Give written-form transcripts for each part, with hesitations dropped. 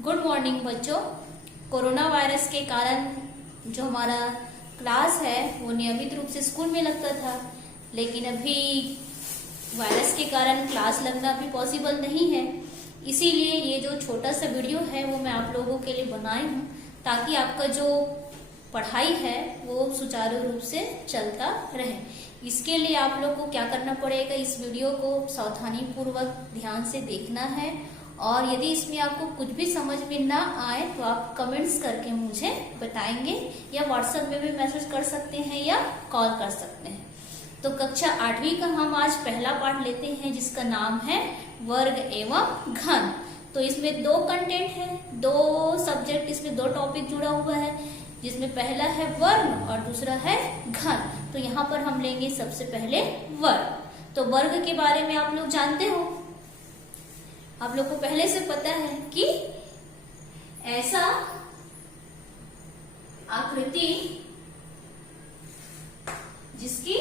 Good morning बच्चों। Corona virus के कारण जो हमारा क्लास है वो नियमित रूप से स्कूल में लगता था, लेकिन अभी वायरस के कारण क्लास लगना भी पॉसिबल नहीं है। इसीलिए ये जो छोटा सा वीडियो है वो मैं आप लोगों के लिए बनाई हूँ, ताकि आपका जो पढ़ाई है वो सुचारू रूप से चलता रहे। इसके लिए आप लोग को क्या करना पड़ेगा, इस वीडियो को सावधानी पूर्वक ध्यान से देखना है, और यदि इसमें आपको कुछ भी समझ में ना आए तो आप कमेंट्स करके मुझे बताएंगे, या व्हाट्सएप में भी मैसेज कर सकते हैं या कॉल कर सकते हैं। तो कक्षा 8वीं का हम आज पहला पाठ लेते हैं, जिसका नाम है वर्ग एवं घन। तो इसमें दो कंटेंट है, दो सब्जेक्ट, इसमें दो टॉपिक जुड़ा हुआ है, जिसमें पहला है वर्ग और दूसरा है घन। तो यहाँ पर हम लेंगे सबसे पहले वर्ग। तो वर्ग के बारे में आप लोग जानते हो, आप लोग को पहले से पता है कि ऐसा आकृति जिसकी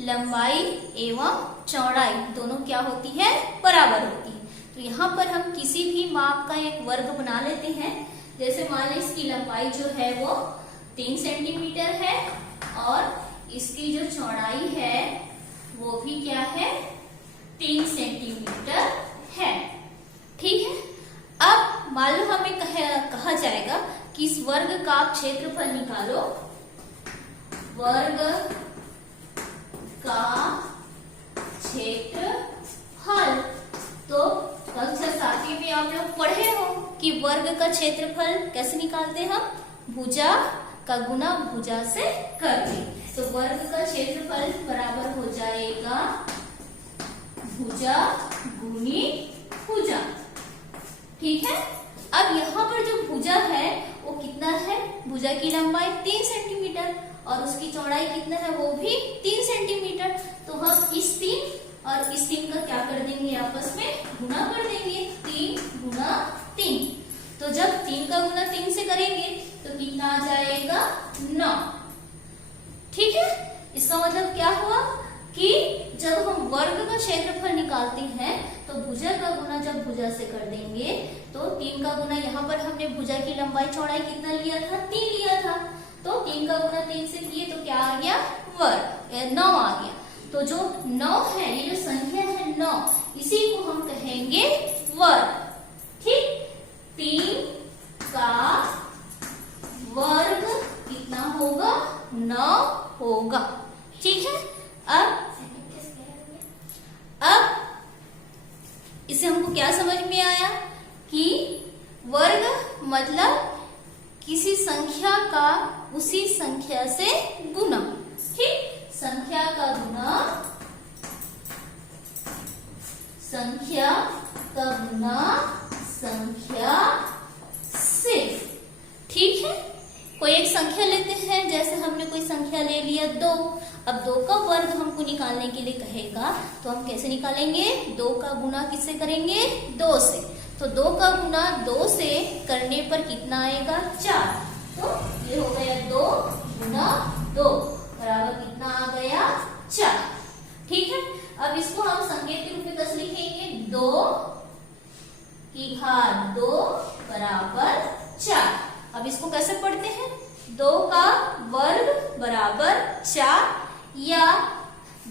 लंबाई एवं चौड़ाई दोनों क्या होती है, बराबर होती है। तो यहाँ पर हम किसी भी माप का एक वर्ग बना लेते हैं। जैसे मान लें इसकी लंबाई जो है वो 3 सेंटीमीटर है और इसकी जो चौड़ाई है वो भी क्या है, 3 सेंटीमीटर है। ठीक है। अब मान लो हमें कहा जाएगा कि इस वर्ग का क्षेत्रफल निकालो। वर्ग का क्षेत्रफल, तो कक्षा 7वीं में आप लोग पढ़े हो कि वर्ग का क्षेत्रफल कैसे निकालते हैं हम, भुजा का गुना भुजा से करके। तो वर्ग का क्षेत्रफल बराबर हो जाएगा भुजा गुनी भुजा। ठीक है। अब यहाँ पर जो भुजा है वो कितना है, भुजा की लंबाई 3 सेंटीमीटर और उसकी चौड़ाई कितना है, वो भी 3 सेंटीमीटर। तो हम इस 3 और इस 3 का क्या कर देंगे, आपस में गुना कर देंगे, 3 गुना 3। तो जब 3 का गुना 3 से करेंगे तो कितना आ जाएगा, 9। ठीक है। इसका मतलब क्या हुआ कि जब हम वर्ग का क्षेत्रफल निकालते हैं तो भुजा का गुना जब भुजा से कर देंगे तो 3 का गुना, यहाँ पर हमने भुजा की लंबाई चौड़ाई कितना लिया था, 3 लिया था। तो 3 का गुना 3 से किए तो क्या आ गया, वर्ग 9 आ गया। तो जो 9 है, ये जो संख्या है 9, इसी को हम कहेंगे वर्ग। ठीक। 3 का वर्ग कितना होगा, 9 होगा। ठीक है। अब इससे हमको क्या समझ में आया कि वर्ग मतलब किसी संख्या का उसी संख्या से गुना। ठीक। संख्या का गुना, संख्या का गुना संख्या से। ठीक है। कोई एक संख्या लेते हैं, जैसे हमने कोई संख्या ले लिया 2। अब 2 का वर्ग हमको निकालने के लिए कहेगा तो हम कैसे निकालेंगे, 2 का गुना किससे करेंगे, 2 से। तो 2 का गुना 2 से करने पर कितना आएगा, 4। तो ये हो गया 2 गुना 2 बराबर कितना आ गया, 4। ठीक है। अब इसको हम संकेत के रूप में कैसे लिखेंगे, 2 की घात 2 बराबर 4। अब इसको कैसे पढ़ते हैं, 2 का वर्ग बराबर 4 या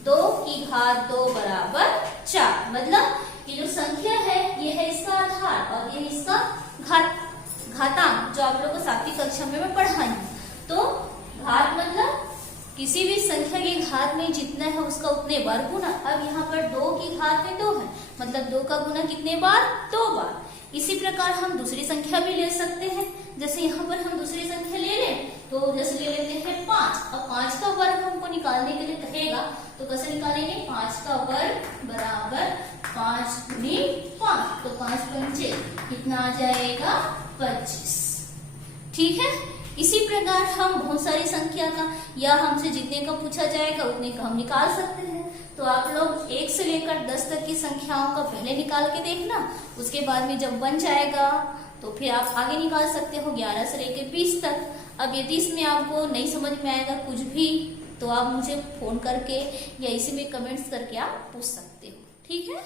2 की घात 2 बराबर 4। मतलब ये जो संख्या है ये है इसका आधार और ये इसका घातांक, जो आप लोगों को 7वीं कक्षा में मैं पढ़ाई। तो घात मतलब किसी भी संख्या के घात में जितना है उसका उतने बार गुना। अब यहाँ पर 2 की घात में 2 है, मतलब 2 का गुना कितने बार, 2 बार। इसी प्रकार हम दूसरी संख्या भी ले सकते हैं। जैसे यहाँ पर हम दूसरी संख्या ले लें तो जैसे ले लेते हैं 5। अब 5 का वर्ग हमको निकालने के लिए कहेगा तो कैसे निकालेंगे, 5 का वर्ग बराबर 5 गुनी 5। तो 5 पंचे कितना आ जाएगा, 25। ठीक है। इसी प्रकार हम बहुत सारी संख्या का, या हमसे जितने का पूछा जाएगा उतने का हम निकाल सकते हैं। तो आप लोग 1 से लेकर 10 तक की संख्याओं का पहले निकाल के देखना, उसके बाद में जब बन जाएगा तो फिर आप आगे निकाल सकते हो 11 से लेकर 20 तक। अब यदि इसमें आपको नहीं समझ में आएगा कुछ भी तो आप मुझे फोन करके या इसी में कमेंट्स करके आप पूछ सकते हो। ठीक है।